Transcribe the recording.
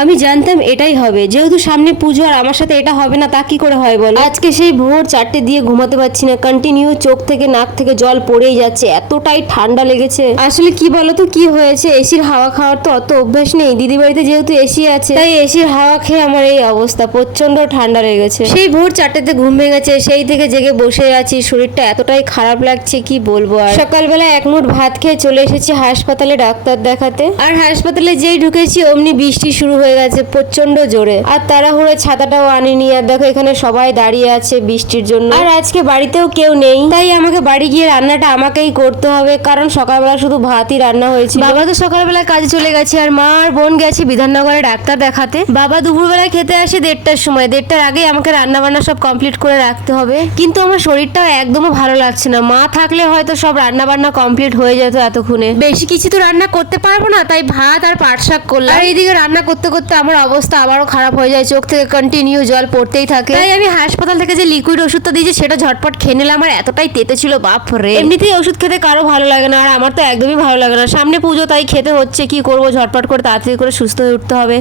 আমি জানতাম এটাই হবে, যেহেতু সামনে পুজো আর আমার সাথে এটা হবে না তা কি করে হয় বলো। আজকে সেই ভোর 4টে দিয়ে ঘুমাতে পারছি না, কন্টিনিউ চোখ থেকে নাক থেকে জল পড়েই যাচ্ছে, এতটাই ঠান্ডা লেগেছে। আসলে কি বলতো কি হয়েছে, এসির হাওয়া খাওয়ার তো অত অভ্যাস নেই, দিদি বাড়িতে যেহেতু এসি আছে তাই এসির হাওয়া খেয়ে আমার এই অবস্থা, প্রচন্ড ঠান্ডা লেগেছে। সেই ভোর 4টেতে ঘুম ভেঙেছে, সেই থেকে জেগে বসে আছি, শরীরটা এতটাই খারাপ লাগছে কি বলবো। আর সকালবেলা এক মুঠ ভাত খেয়ে চলে এসেছি হাসপাতালে ডাক্তার দেখাতে। আর হাসপাতালে যেই ঢুকেছি অমনি বৃষ্টি শুরু হয়ে গেছে প্রচন্ড জোরে, আর তাড়াহুড়ো ছাতাটাও আনিনি। আর দেখো এখানে সবাই দাঁড়িয়ে আছে বৃষ্টির জন্য, আর আজকে বাড়িতেও কেউ নেই, তাই আমাকে বাড়ি গিয়ে রান্নাটা আমাকেই করতে হবে, কারণ সকালবেলা শুধু ভাতই রান্না হয়েছে। বাবা তো সকালবেলা কাজে চলে গেছে, আর মা আর বোন গেছে বিধাননগরে ডাক্তার দেখাতে। বাবা দুপুরবেলায় খেতে আসে 1টার সময়, 1টার আগেই আমাকে রান্না বান্না সব কমপ্লিট করে রাখতে হবে। কিন্তু আমার শরীরটাও একদমও ভালো লাগছে না, মা থাকলে হয়তো সব রান্না বান্না কমপ্লিট হয়ে যেত এতক্ষণে। বেশি কিছু তো রান্না করতে পারবো না, তাই ভাত আর পাট শাক করলাম। আর এইদিকে রান্না করতে করতে আমার অবস্থা আবারও খারাপ হয়ে যায়, চোখ থেকে কন্টিনিউ জল পড়তেই থাকে। তাই আমি হাসপাতাল থেকে যে লিকুইড ওষুধটা দিয়েছে সেটা ঝটপট খেয়ে নিলাম, আর এতটাই তেতে ছিল বাপ রে। এমনিতেই ওষুধ খেতে কারো ভালো লাগে না, আর আমার তো একদমই ভালো লাগে না। সামনে পুজো তাই খেতে হচ্ছে, কি করবো, ঝটপট করে তাড়াতাড়ি করে সুস্থ হয়ে উঠতে হবে।